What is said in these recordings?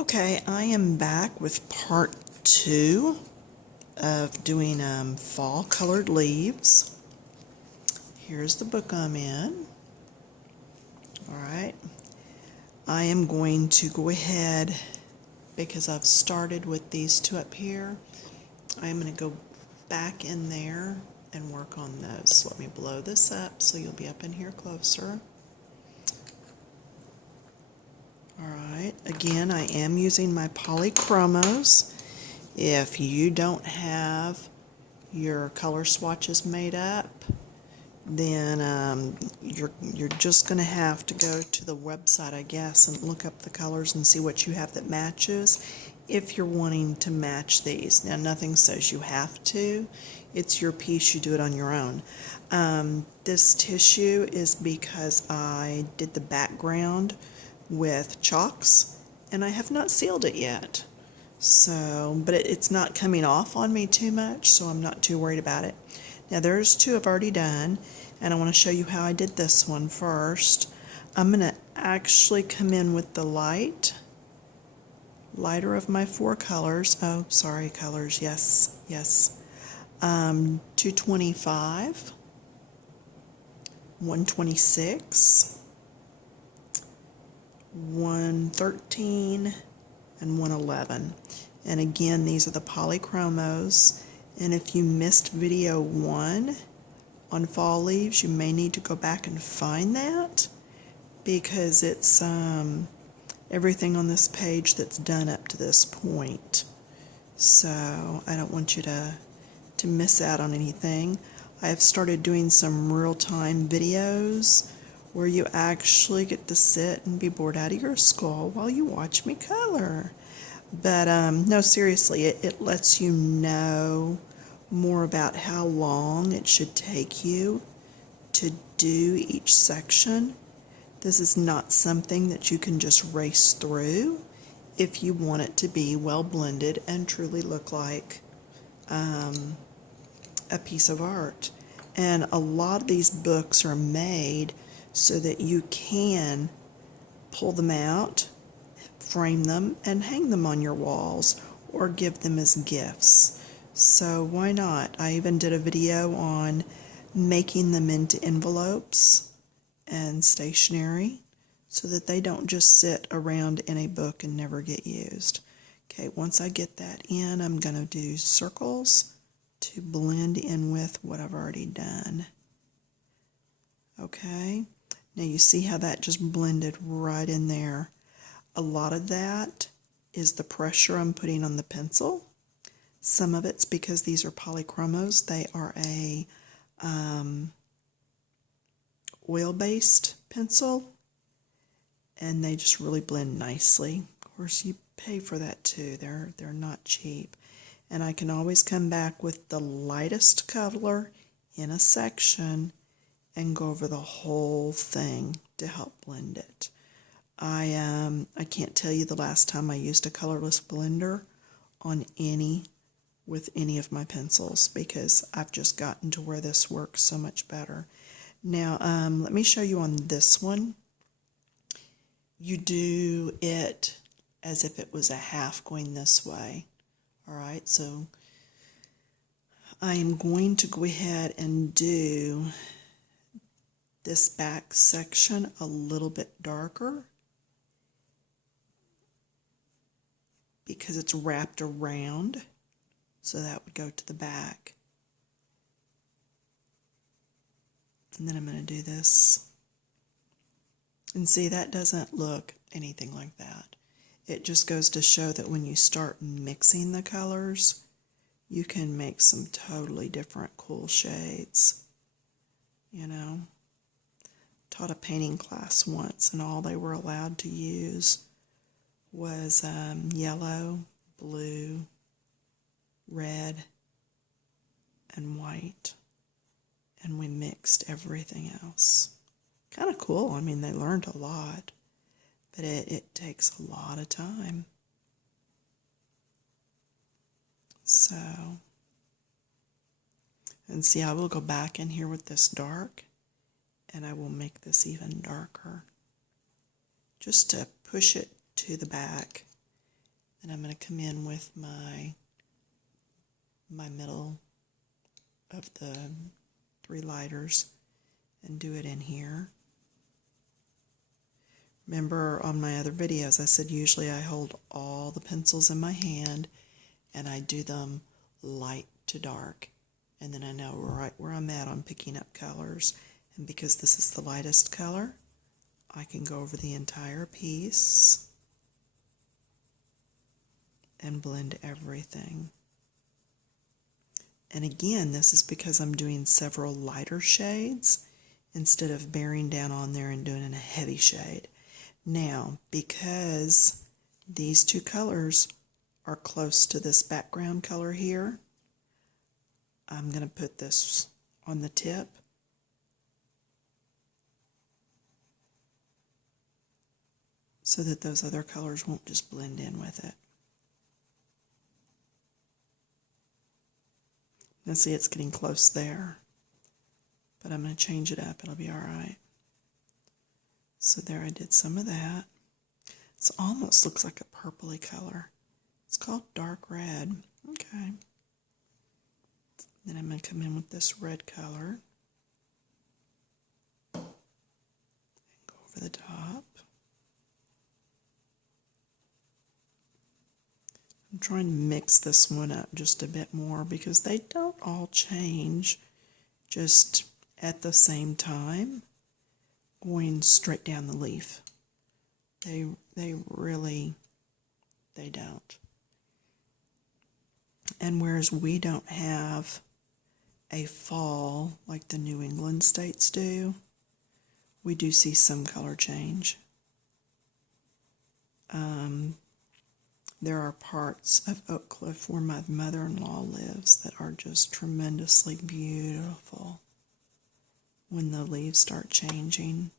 Okay, I am back with part 2 of doing fall colored leaves. Here's the book I'm in. Alright, I am going to go ahead, because I've started with these two up here, I am going to go back in there and work on those. Let me blow this up so you'll be up in here closer. Alright, again, I am using my polychromos. If you don't have your color swatches made up, then you're just going to have to go to the website, I guess, and look up the colors and see what you have that matches if you're wanting to match these. Now, nothing says you have to. It's your piece. You do it on your own. This tissue is because I did the background with chalks, and I have not sealed it yet. So, but it's not coming off on me too much, so I'm not too worried about it. Now, there's two I've already done, and I want to show you how I did this one first. I'm going to actually come in with the lighter of my four colors. Oh, sorry, colors. Yes. 225, 126, 113, and 111. And again, these are the polychromos. And if you missed video 1 on fall leaves, you may need to go back and find that, because it's everything on this page that's done up to this point. So I don't want you to miss out on anything. I have started doing some real-time videos where you actually get to sit and be bored out of your skull while you watch me color. But no, seriously, it lets you know more about how long it should take you to do each section. This is not something that you can just race through if you want it to be well blended and truly look like a piece of art. And a lot of these books are made so that you can pull them out, frame them, and hang them on your walls or give them as gifts. So why not? I even did a video on making them into envelopes and stationery so that they don't just sit around in a book and never get used. Okay, once I get that in, I'm going to do circles to blend in with what I've already done. Okay, now you see how that just blended right in there. A lot of that is the pressure I'm putting on the pencil. Some of it's because these are polychromos. They are a oil-based pencil, and they just really blend nicely. Of course, you pay for that too. They're not cheap. And I can always come back with the lightest color in a section and go over the whole thing to help blend it. I can't tell you the last time I used a colorless blender on with any of my pencils, because I've just gotten to where this works so much better. Now, let me show you on this one. You do it as if it was a half going this way. All right, so I am going to go ahead and do this back section a little bit darker, because it's wrapped around, so that would go to the back. And then I'm going to do this. And see, that doesn't look anything like that. It just goes to show that when you start mixing the colors, you can make some totally different cool shades. You know, taught a painting class once, and all they were allowed to use was yellow, blue, red, and white. And we mixed everything else. Kind of cool. I mean, they learned a lot, but it takes a lot of time. So, and see, I will go back in here with this dark, and I will make this even darker, just to push it to the back And I'm going to come in with my middle of the 3 lighters and do it in here. Remember on my other videos I said usually I hold all the pencils in my hand and I do them light to dark, and then I know right where I'm at on picking up colors, and because this is the lightest color I can go over the entire piece and blend everything. And again, this is because I'm doing several lighter shades instead of bearing down on there and doing a heavy shade. Now, because these 2 colors are close to this background color here, I'm going to put this on the tip so that those other colors won't just blend in with it. Now see, it's getting close there, but I'm going to change it up. It'll be all right. So there, I did some of that. It almost looks like a purpley color. It's called dark red. Okay. Then I'm going to come in with this red color and go over the top. I'm trying to mix this one up just a bit more because they don't all change just at the same time, going straight down the leaf. They really don't. And whereas we don't have a fall like the New England states do, we do see some color change. There are parts of Oak Cliff where my mother-in-law lives that are just tremendously beautiful when the leaves start changing.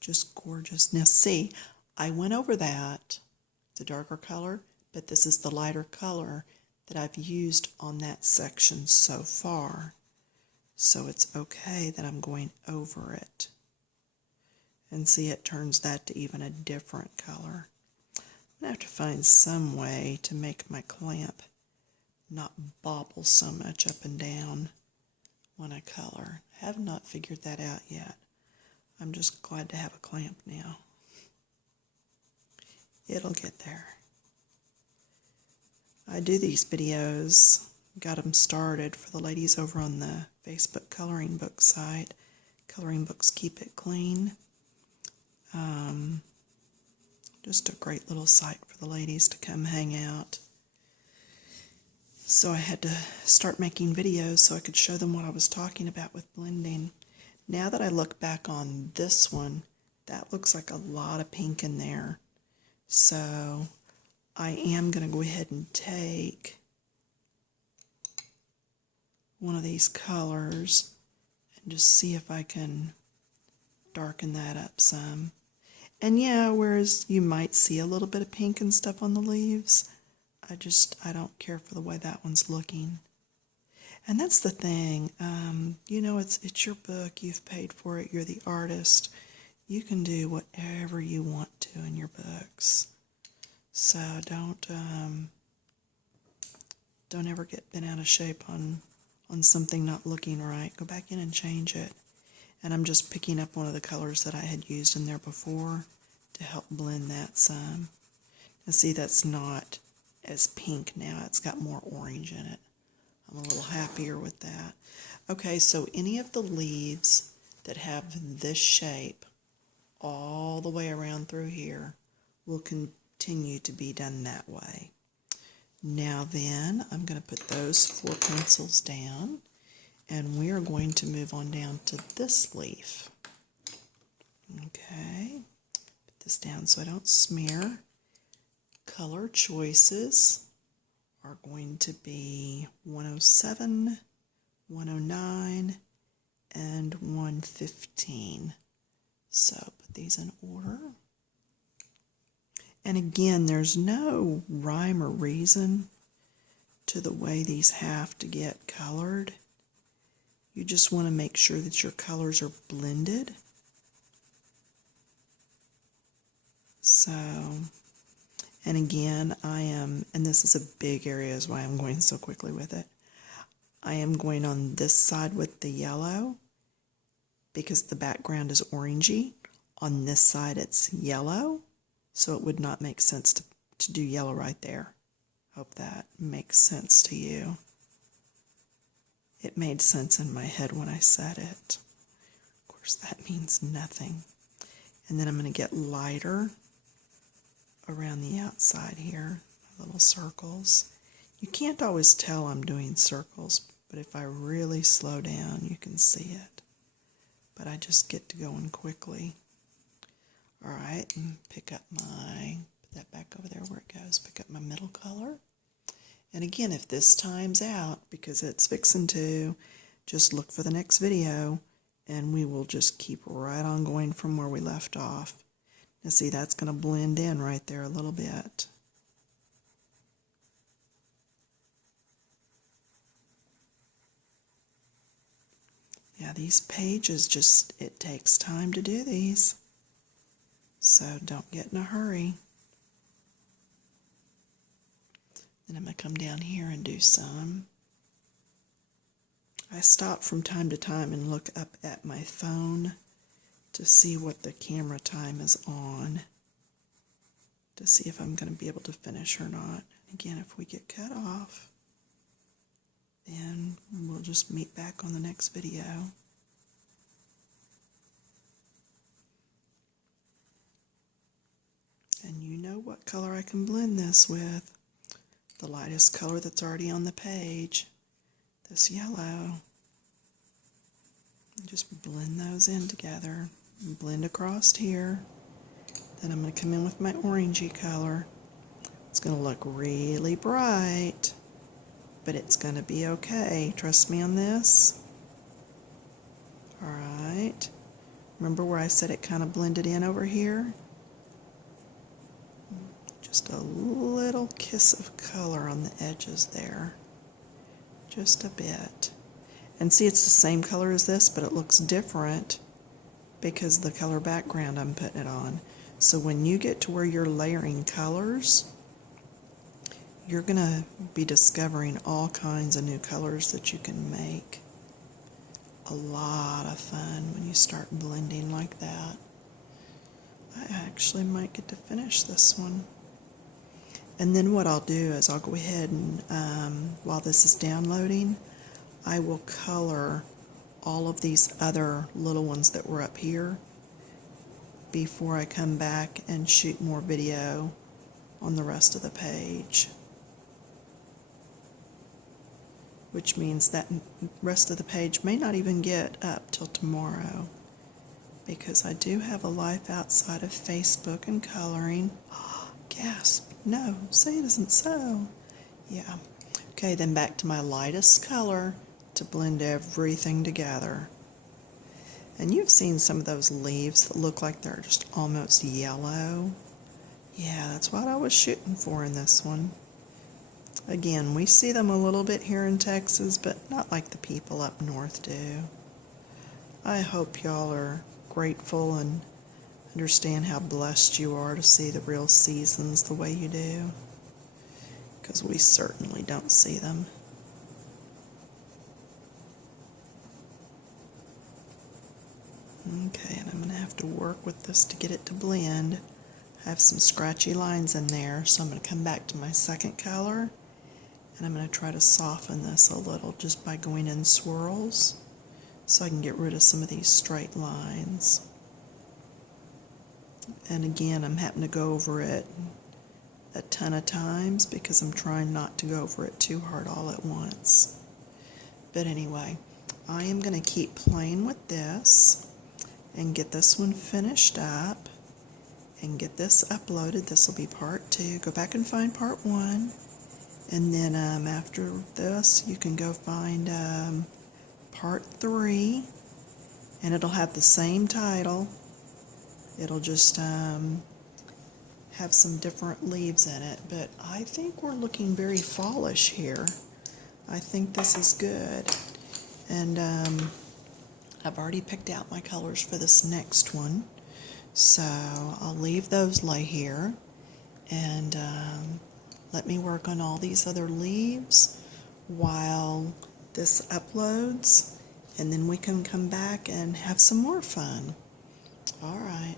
Just gorgeous. Now see, I went over that, the darker color, but this is the lighter color that I've used on that section so far. So it's okay that I'm going over it. And see, it turns that to even a different color. I'm going to have to find some way to make my clamp not bobble so much up and down when I color. I have not figured that out yet. I'm just glad to have a clamp now. It'll get there. I do these videos, got them started for the ladies over on the Facebook coloring book site. Coloring Books Keep It Clean. Just a great little site for the ladies to come hang out. So I had to start making videos so I could show them what I was talking about with blending. Now that I look back on this one, that looks like a lot of pink in there. So I am going to go ahead and take one of these colors and just see if I can darken that up some. And yeah, whereas you might see a little bit of pink and stuff on the leaves, I don't care for the way that one's looking. And that's the thing, you know, it's your book, you've paid for it, you're the artist. You can do whatever you want to in your books. So don't ever get bent out of shape on something not looking right. Go back in and change it. And I'm just picking up one of the colors that I had used in there before to help blend that some. Now see, that's not as pink now. It's got more orange in it. I'm a little happier with that. Okay, so any of the leaves that have this shape all the way around through here will continue to be done that way. Now then, I'm going to put those 4 pencils down, and we are going to move on down to this leaf. Okay, put this down so I don't smear. Color choices are going to be 107, 109, and 115. So put these in order. And again, there's no rhyme or reason to the way these have to get colored. You just want to make sure that your colors are blended. And again, and this is a big area is why I'm going so quickly with it. I am going on this side with the yellow because the background is orangey. On this side it's yellow, so it would not make sense to do yellow right there. Hope that makes sense to you. It made sense in my head when I said it. Of course, that means nothing. And then I'm going to get lighter around the outside here, little circles. You can't always tell I'm doing circles, but if I really slow down, you can see it. But I just get to going quickly. All right, and put that back over there where it goes, pick up my middle color. And again, if this times out, because it's fixing to, just look for the next video, and we will just keep right on going from where we left off. Now see, that's going to blend in right there a little bit. Yeah, these pages it takes time to do these. So don't get in a hurry. Then I'm going to come down here and do some. I stop from time to time and look up at my phone to see what the camera time is on, to see if I'm going to be able to finish or not. Again, if we get cut off, then we'll just meet back on the next video. And you know what color I can blend this with. The lightest color that's already on the page, this yellow. Just blend those in together. Blend across here. Then I'm going to come in with my orangey color. It's going to look really bright, but it's going to be okay. Trust me on this. Alright. Remember where I said it kind of blended in over here? Just a little kiss of color on the edges there. Just a bit. And see, it's the same color as this, but it looks different because of the color background I'm putting it on. So when you get to where you're layering colors, you're going to be discovering all kinds of new colors that you can make. A lot of fun when you start blending like that. I actually might get to finish this one. And then what I'll do is I'll go ahead and, while this is downloading, I will color all of these other little ones that were up here before I come back and shoot more video on the rest of the page. Which means that rest of the page may not even get up till tomorrow, because I do have a life outside of Facebook and coloring. Gasp. No, say it isn't so. Yeah. Okay, then back to my lightest color to blend everything together. And you've seen some of those leaves that look like they're just almost yellow. Yeah, that's what I was shooting for in this one. Again, we see them a little bit here in Texas, but not like the people up north do. I hope y'all are grateful and understand how blessed you are to see the real seasons the way you do, because we certainly don't see them. Okay, and I'm going to have to work with this to get it to blend. I have some scratchy lines in there, so I'm going to come back to my second color, and I'm going to try to soften this a little just by going in swirls so I can get rid of some of these straight lines. And again, I'm having to go over it a ton of times because I'm trying not to go over it too hard all at once. But anyway, I am going to keep playing with this and get this one finished up and get this uploaded. This will be part 2. Go back and find part 1. And then after this, you can go find part 3. And it'll have the same title. It'll just have some different leaves in it, but I think we're looking very fallish here. I think this is good. And I've already picked out my colors for this next one, so I'll leave those lay here. and let me work on all these other leaves while this uploads, and then we can come back and have some more fun. All right.